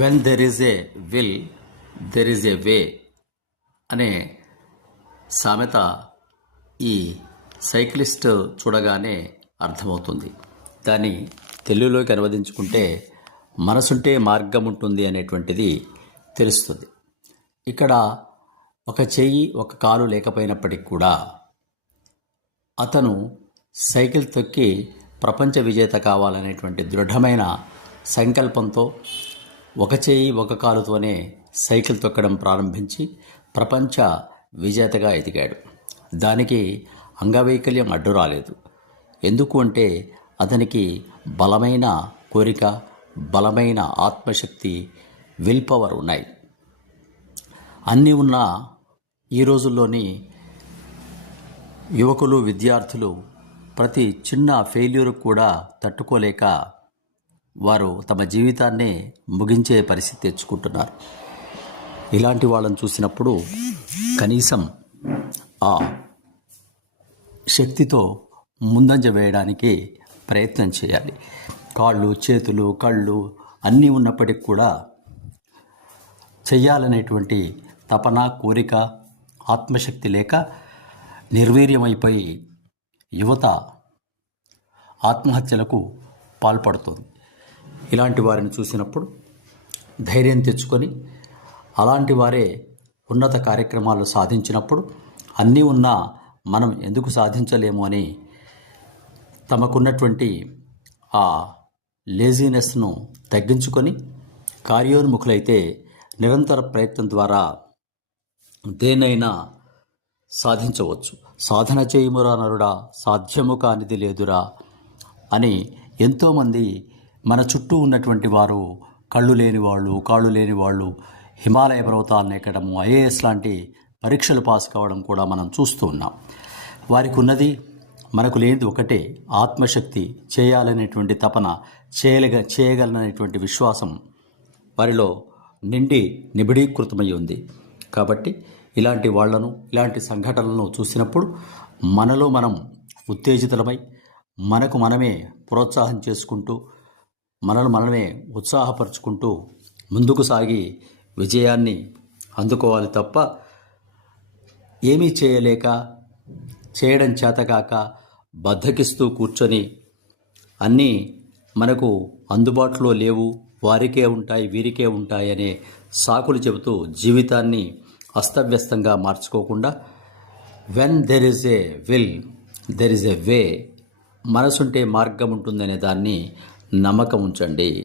When there is a will there is a way అనే సామెత ఈ సైక్లిస్ట్ చూడగానే అర్థమవుతుంది. దాన్ని తెలుగులోకి అనువదించుకుంటే మనసుంటే మార్గం ఉంటుంది అనేటువంటిది తెలుస్తుంది. ఇక్కడ ఒక చెయ్యి ఒక కాలు లేకపోయినప్పటికీ కూడా అతను సైకిల్ తొక్కి ప్రపంచ విజేత కావాలనేటువంటి దృఢమైన సంకల్పంతో ఒక చెయ్యి ఒక కాలుతోనే సైకిల్ తొక్కడం ప్రారంభించి ప్రపంచ విజేతగా ఎదిగాడు. దానికి అంగవైకల్యం అడ్డు రాలేదు. ఎందుకు అంటే అతనికి బలమైన కోరిక, బలమైన ఆత్మశక్తి, విల్ పవర్ ఉన్నాయి. అన్నీ ఉన్న ఈ రోజుల్లోని యువకులు, విద్యార్థులు ప్రతి చిన్న ఫెయిల్యూర్ కూడా తట్టుకోలేక వారు తమ జీవితాన్నే ముగించే పరిస్థితి తెచ్చుకుంటున్నారు. ఇలాంటి వాళ్ళని చూసినప్పుడు కనీసం ఆ శక్తితో ముందంజ వేయడానికి ప్రయత్నం చేయాలి. కాళ్ళు, చేతులు, కళ్ళు అన్నీ ఉన్నప్పటికీ కూడా చెయ్యాలనేటువంటి తపన, కోరిక, ఆత్మశక్తి లేక నిర్వీర్యమైపోయి యువత ఆత్మహత్యలకు పాల్పడుతుంది. ఇలాంటి వారిని చూసినప్పుడు ధైర్యం తెచ్చుకొని అలాంటి వారే ఉన్నత కార్యక్రమాలు సాధించినప్పుడు అన్నీ ఉన్నా మనం ఎందుకు సాధించలేము అని తమకున్నటువంటి ఆ లేజినెస్ను తగ్గించుకొని కార్యోన్ముఖులైతే నిరంతర ప్రయత్నం ద్వారా దేనైనా సాధించవచ్చు. సాధన చేయుమురా నరుడా, సాధ్యము కానిది లేదురా అని ఎంతోమంది మన చుట్టూ ఉన్నటువంటి వారు, కళ్ళు లేని వాళ్ళు, కాళ్ళు లేని వాళ్ళు హిమాలయ పర్వతాలను ఎక్కడము, ఐఏఎస్ లాంటి పరీక్షలు పాస్ కావడం కూడా మనం చూస్తూ ఉన్నాం. వారికి ఉన్నది మనకు లేనిది ఒకటే, ఆత్మశక్తి, చేయాలనేటువంటి తపన, చేయగలననేటువంటి విశ్వాసం వారిలో నిండి నిబిడీకృతమై ఉంది. కాబట్టి ఇలాంటి వాళ్లను, ఇలాంటి సంఘటనలను చూసినప్పుడు మనలో మనం ఉత్తేజితులమై మనకు మనమే ప్రోత్సాహం చేసుకుంటూ మనమే ఉత్సాహపరుచుకుంటూ ముందుకు సాగి విజయాన్ని అందుకోవాలి తప్ప ఏమీ చేయలేక, చేయడం చేతకాక బద్ధకిస్తూ కూర్చొని అన్నీ మనకు అందుబాటులో లేవు, వారికే ఉంటాయి, వీరికే ఉంటాయి అనే సాకులు చెబుతూ జీవితాన్ని అస్తవ్యస్తంగా మార్చుకోకుండా when there is a will there is a way, మనసుంటే మార్గం ఉంటుందనే దాన్ని నమ్మకం ఉంచండి.